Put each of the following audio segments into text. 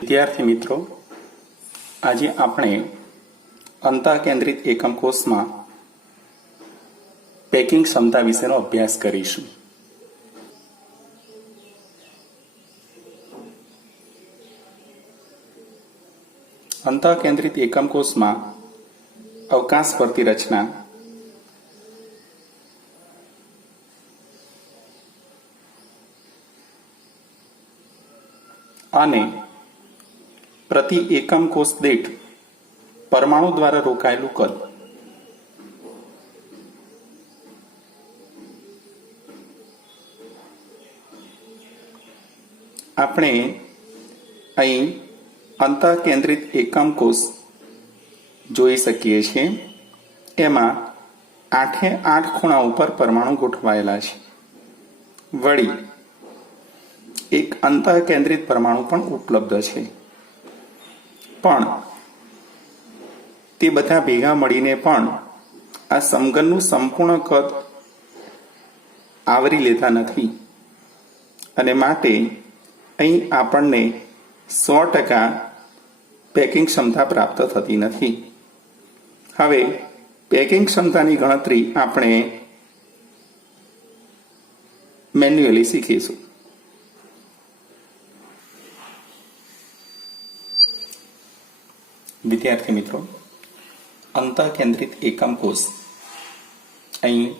વિદ્યાર્થી મિત્રો, આજે આપણે અંતઃકેન્દ્રિત એકમ કોષમાં પેકિંગ ક્ષમતા વિશેનો અભ્યાસ કરીશું. અંતઃકેન્દ્રિત એકમ કોષમાં અવકાશ ફરતી રચના અને પ્રતિ એકમ કોષ દીઠ પરમાણુ દ્વારા રોકાયેલું કદ આપણે અહીં અંતઃકેન્દ્રિત એકમ કોષ જોઈ શકીએ છીએ. એમાં 8 ખૂણા ઉપર પરમાણુ ગોઠવાયેલા છે. વળી એક અંતઃકેન્દ્રિત પરમાણુ પણ ઉપલબ્ધ છે, પણ તે બધા ભેગા મળીને પણ આ સમઘનનું સંપૂર્ણ કદ આવરી લેતા નથી અને માટે અહીં આપણને 100% પેકિંગ ક્ષમતા પ્રાપ્ત થતી નથી. હવે પેકિંગ ક્ષમતાની ગણતરી આપણે મેન્યુઅલી શીખીશું. વિદ્યાર્થી મિત્રો, અંતઃકેન્દ્રિત એકમ કોષ અહીં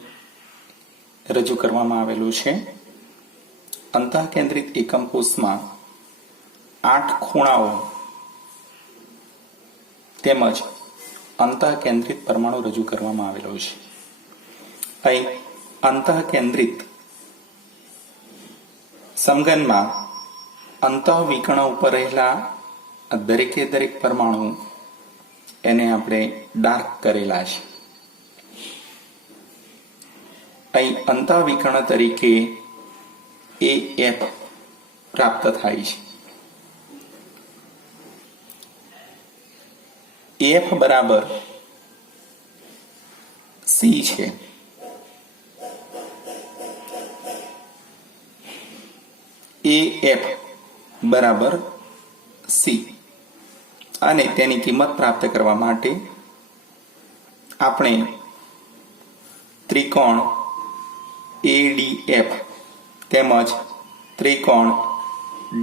રજૂ કરવામાં આવેલું છે. અંતઃકેન્દ્રિત એકમ કોષમાં 8 ખૂણાઓ તેમજ અંતઃકેન્દ્રિત પરમાણુ રજૂ કરવામાં આવેલો છે. અહીં અંતઃકેન્દ્રિત સમઘનમાં અંતઃવિકર્ણ ઉપર રહેલા દરેકે દરેક પરમાણુ એને આપણે ડાર્ક કરેલા છે. અહીં અંતઃવિકર્ણ તરીકે AF પ્રાપ્ત થાય છે. AF બરાબર C છે. AF બરાબર C અને તેની કિંમત પ્રાપ્ત કરવા માટે આપણે ત્રિકોણ ADF તેમજ ત્રિકોણ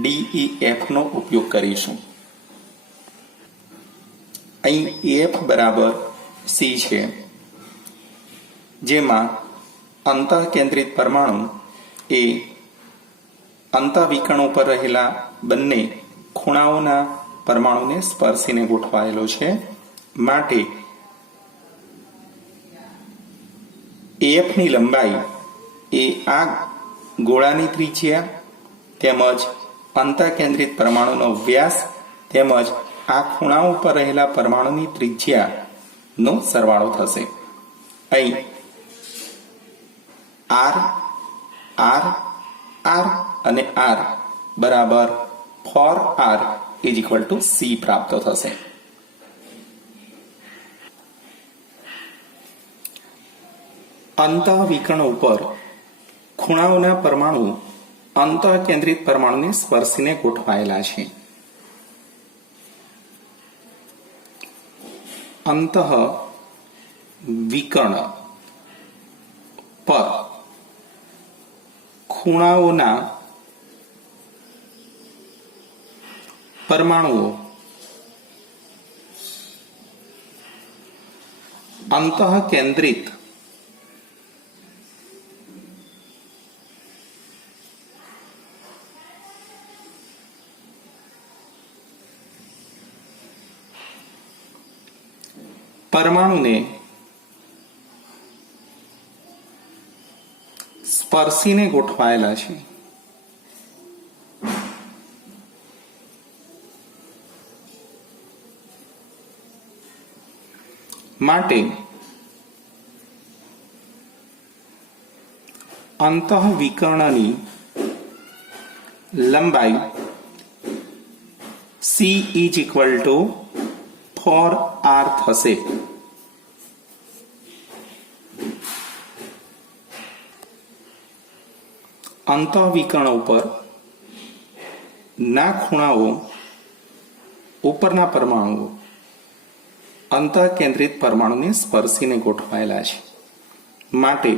DEF નો ઉપયોગ કરીશું. અહીં AF બરાબર C છે, જેમાં અંતઃકેન્દ્રિત પરમાણુ એ અંતઃવિકર્ણ ઉપર રહેલા બંને ખૂણાઓના પરમાણુને સ્પર્શીને ગોઠવાયેલો છે. માટે AF ની લંબાઈ એ આ ગોળાની ત્રિજ્યા તેમજ અંતઃકેન્દ્રિત પરમાણુનો વ્યાસ તેમજ આ ખૂણાઓ પર રહેલા પરમાણુની ત્રિજ્યાનો સરવાળો થશે. અહીં R, R, R અને R બરાબર 4R = C પ્રાપ્ત થશે. અંતઃવિકર્ણ ઉપર ખૂણાઓના પરમાણુ અંતઃકેન્દ્રિત પરમાણુને સ્પર્શીને ગોઠવાયેલા છે. અંતઃવિકર્ણ પર ખૂણાઓના પરમાણુઓ અંતઃકેન્દ્રિત પરમાણુને સ્પર્શીને ગોઠવાયેલા છે. માટે અંતઃવિકર્ણની લંબાઈ C = 4R થશે. અંતઃવિકર્ણ ઉપર ના ખૂણાઓ ઉપરના પરમાણુઓ અંતઃકેન્દ્રિત પરમાણુને સ્પર્શીને ગોઠવાયેલા છે, માટે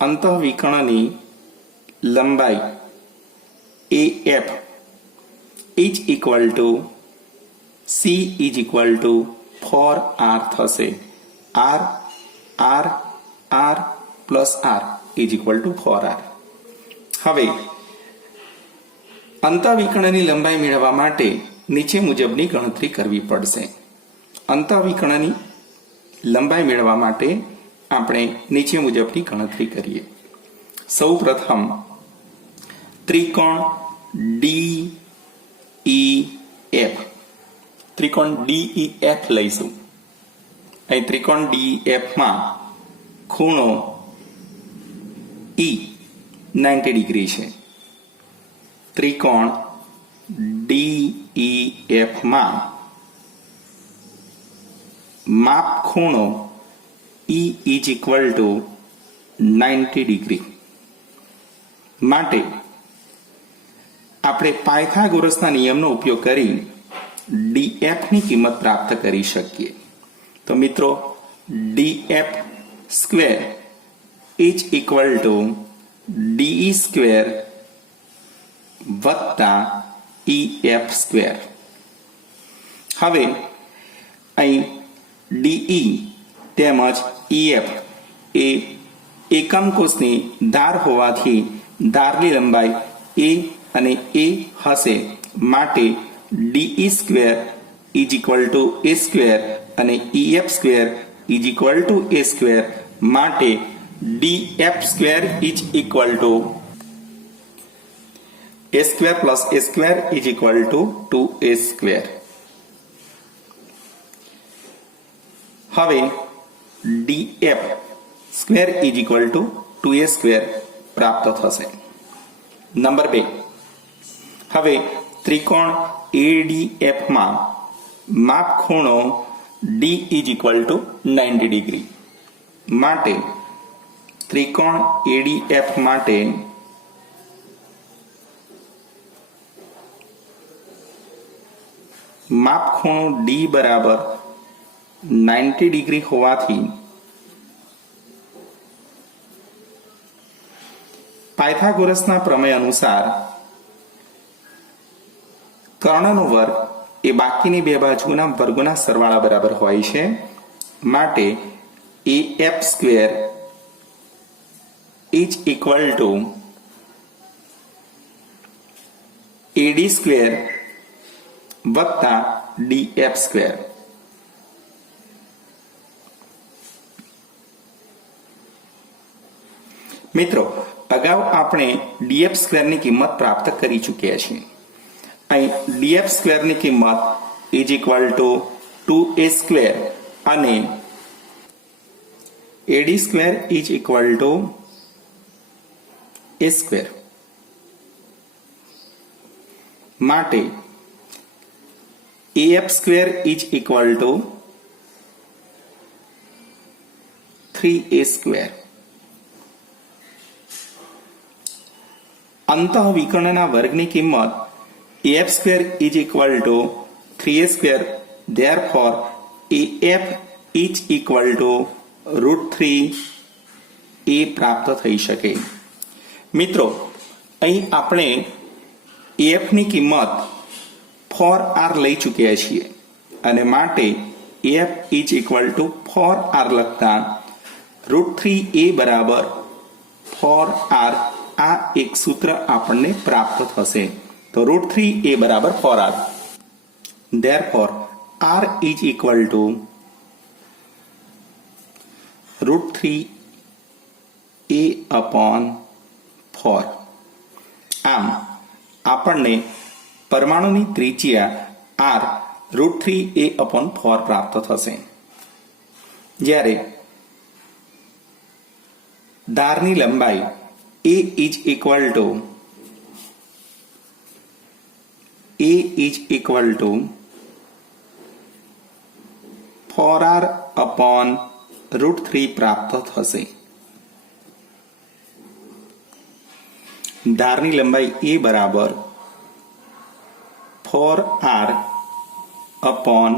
અંતઃવિકર્ણની લંબાઈ AF is equal two C is equal two 4R થશે. R plus R is equal two 4R. હવે અંતઃવિકર્ણની લંબાઈ મેળવવા માટે નીચે મુજબની ગણતરી કરવી પડશે. અંતઃવિકર્ણની લંબાઈ મેળવવા માટે આપણે નીચે મુજબની ગણતરી કરીએ. સૌ પ્રથમ ત્રિકોણ DEF લઈશું. અહીં ત્રિકોણ DEF માં ખૂણો E 90 ડિગ્રી છે. ત્રિકોણ DEF માં માપ ખૂણો E is equal two 90 degree. માટે આપણે પાયથાગોરસના નિયમનો ઉપયોગ કરી DF ની કિંમત પ્રાપ્ત કરી શકીએ. તો મિત્રો DF square is equal two DE square વત્તા EF સ્ક્વેર. હવે અહીં DE તેમજ EF એ એકમ કોષની ધાર હોવાથી ધારની લંબાઈ A અને A હશે. માટે DE square is equal to A square અને EF square is equal to A square. માટે DF square is equal to A square plus A square is equal to 2A square. હવે DF square is equal to 2A square પ્રાપ્ત થશે. Number 2, હવે ત્રિકોણ ADF માં માપ ખૂણો D is equal two 90 degree. માટે ત્રિકોણ ADF માટે માપ ખૂણો D બરાબર 90 ડિગ્રી હોવાથી પાયથાગોરસના પ્રમેય અનુસાર કર્ણનો વર્ગ એ બાકીની બે બાજુના વર્ગોના સરવાળા બરાબર હોય છે. માટે AF square is equal two AD square વત્તા DF સ્ક્વેર. મિત્રો અગાઉ આપણે DF સ્ક્વેરની કિંમત પ્રાપ્ત કરી ચૂક્યા છીએ. અહીં DF સ્ક્વેરની કિંમત is equal to 2A square અને AD square is equal to A square. માટે AF square is equal to 3A square. અંતઃવિકર્ણના વર્ગની કિંમત AF square is equal to 3A square. Therefore AF is equal to √3A પ્રાપ્ત થઈ શકે. મિત્રો અહીં આપણે AF ની કિંમત 4R લઈ ચૂક્યા છીએ અને માટે AF is equal two 4R લખતા √3A બરાબર 4R આ એક સૂત્ર આપણને પ્રાપ્ત થશે. તો √3A બરાબર 4R. Therefore R is equal to √3A upon 4. આમ આપણને પરમાણુની ત્રિજ્યા R √3A અપોન 4 પ્રાપ્ત થશે. જ્યારે ધારની લંબાઈ A is equal to 4R upon √3 પ્રાપ્ત થશે. ધારની લંબાઈ A બરાબર 4R अपॉन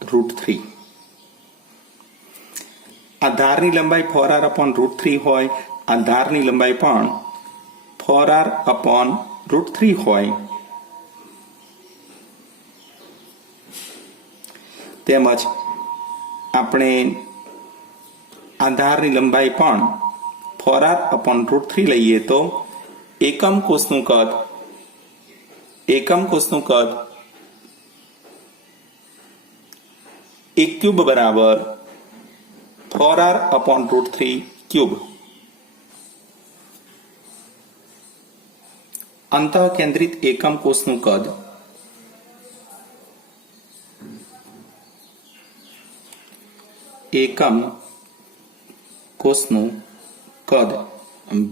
√3. આ ધારની લંબાઈ 4r અપોન √3 હોય, આ ધારની લંબાઈ પણ 4r અપોન √3 હોય, તેમજ આપણે આ ધારની લંબાઈ પણ 4r અપોન √3 લઈએ તો એકમ કોષનું કદ એક ક્યુબ બરાબર 4r અપોન √3 ક્યુબ. અંતઃકેન્દ્રિત એકમ કોષનું કદ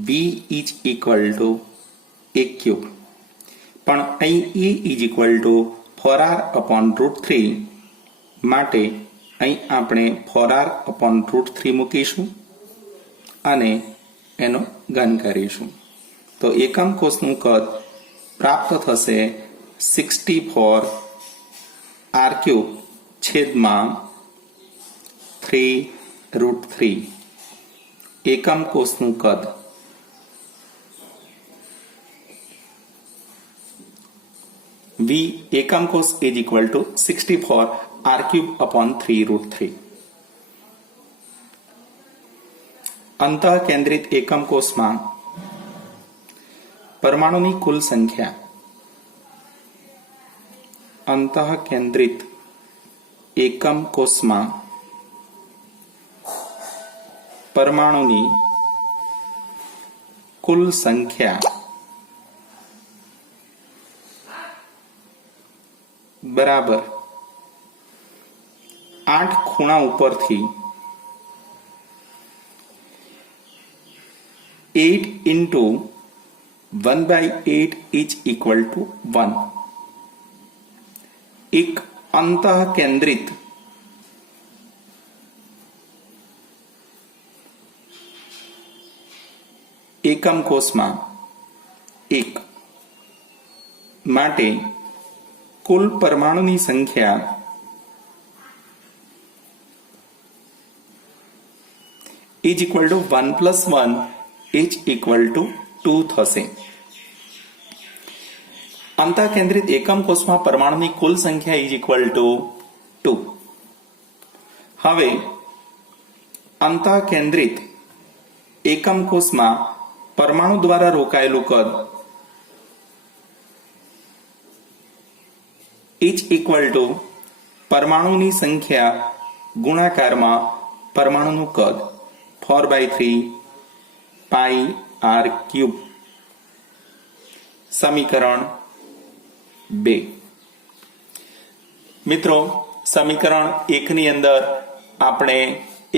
V is equal two 1 cube. પણ અહીં E is equal two 4r upon √3 માટે અહીં આપણે 4r અપોન √3 મૂકીશું અને એનો ઘન કરીશું. તો એકમ કોષનું કદ પ્રાપ્ત થશે 64r³ છેદમાં 3√3. એકમ કોષનું કદ V એકમ કોષ is equal two 64r³ upon 3√3. અંતઃકેન્દ્રિત એકમ કોષમાં પરમાણુની કુલ સંખ્યા. અંતઃકેન્દ્રિત એકમ કોષમાં પરમાણુની કુલ સંખ્યા બરાબર 8 ખૂણા ઉપરથી 8 into 1/8 is equal to 1. એક અંતઃકેન્દ્રિત એકમ કોષમાં એક માટે કુલ પરમાણુની સંખ્યા is equal to 1 plus 1 is equal to 2 થશે. અંતઃકેન્દ્રિત એકમ કોષમાં પરમાણુની કુલ સંખ્યા is equal to 2. હવે અંતઃકેન્દ્રિત એકમ કોષમાં પરમાણુ દ્વારા રોકાયેલું કદ is equal to પરમાણુની સંખ્યા ગુણાકારમાં પરમાણુનું કદ 4/3 પાઈ r³. સમીકરણ 2. મિત્રો, સમીકરણ 1 ની અંદર આપણે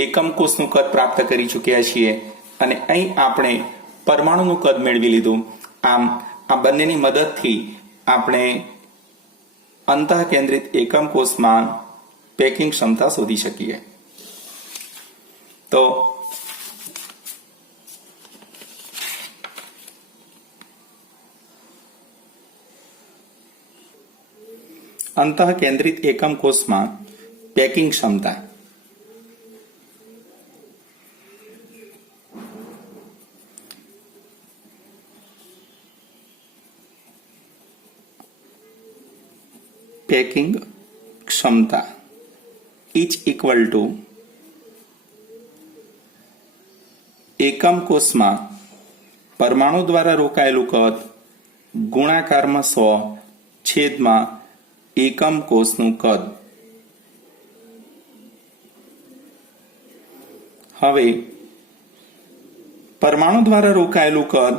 એકમ કોષનું કદ પ્રાપ્ત કરી ચૂક્યા છીએ અને અહીં આપણે પરમાણુનું કદ મેળવી લીધું. આમ આ બંનેની મદદથી આપણે અંતઃકેન્દ્રિત એકમ કોષમાં પેકિંગ ક્ષમતા શોધી શકીએ. તો અંતઃકેન્દ્રિત એકમ કોષમાં પેકિંગ ક્ષમતા. પેકિંગ ક્ષમતા ઇઝ ઇક્વલ ટુ એકમ કોષમાં પરમાણુ દ્વારા રોકાયેલું કદ ગુણાકારમાં 100 છેદમાં એકમ કોષનું કદ. હવે પરમાણુ દ્વારા રોકાયેલું કદ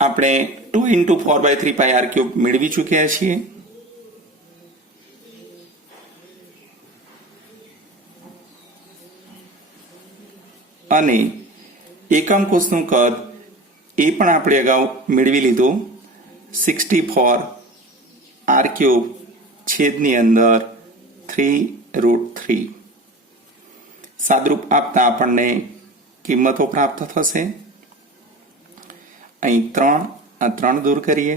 આપણે 2 into 4/3 પાઈ r³ મેળવી ચૂક્યા છીએ. અને એકમ કોષનું કદ એ પણ આપણે અગાઉ મેળવી લીધું 64r³ છેદની અંદર 3√3. સાદરૂપ આપતા આપણને કિંમતો પ્રાપ્ત થશે. અહીં 3 આ 3 દૂર કરીએ,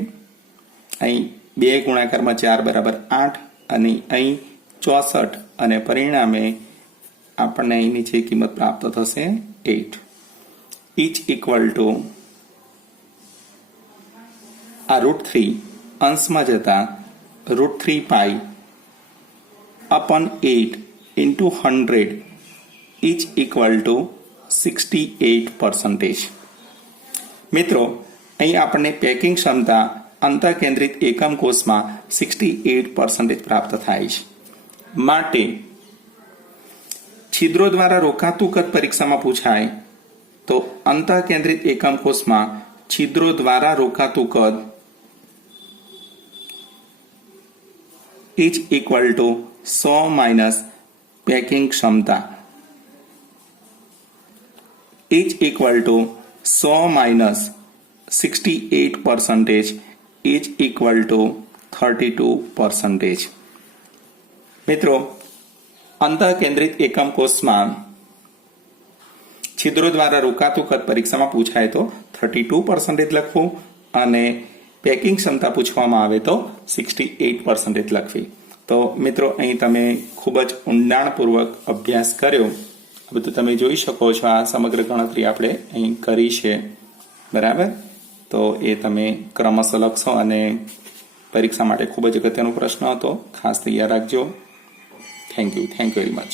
અહીં 2 ગુણાકારમાં 4 બરાબર 8 અને અહીં 64 અને પરિણામે આપણને અહીં નીચે કિંમત પ્રાપ્ત થશે 8 ઇચ ઇક્વલ ટુ આ √3 અંશમાં જતા √3 પાઈ અપન 8 ઇન્ટુ 100 ઇચ ઇક્વલ ટુ 68%. મિત્રો અહીં આપણને પેકિંગ ક્ષમતા અંતઃકેન્દ્રિત એકમ કોષમાં 68% પ્રાપ્ત થાય છે. માટે છિદ્રો દ્વારા રોકાતું કદ પરીક્ષામાં પૂછાય તો અંતઃકેન્દ્રિત એકમ કોષમાં છિદ્રો દ્વારા રોકાતું કદ is equal to 100 minus packing ક્ષમતા is equal to 100 minus 68% is equal to 32%. મિત્રો અંતઃકેન્દ્રિત એકમ કોષમાં છિદ્રો દ્વારા રોકાતું કદ પરીક્ષામાં પૂછાય તો 32% લખવું અને પેકિંગ ક્ષમતા પૂછવામાં આવે તો 68% લખવી. તો મિત્રો અહીં તમે ખૂબ જ ઊંડાણપૂર્વક અભ્યાસ કર્યો. બધું તમે જોઈ શકો છો. આ સમગ્ર ગણતરી આપણે અહીં કરી છે, બરાબર. તો એ તમે ક્રમશઃ લખશો અને પરીક્ષા માટે ખૂબ જ અગત્યનો પ્રશ્ન હતો. ખાસ તૈયાર રાખજો. Thank you very much.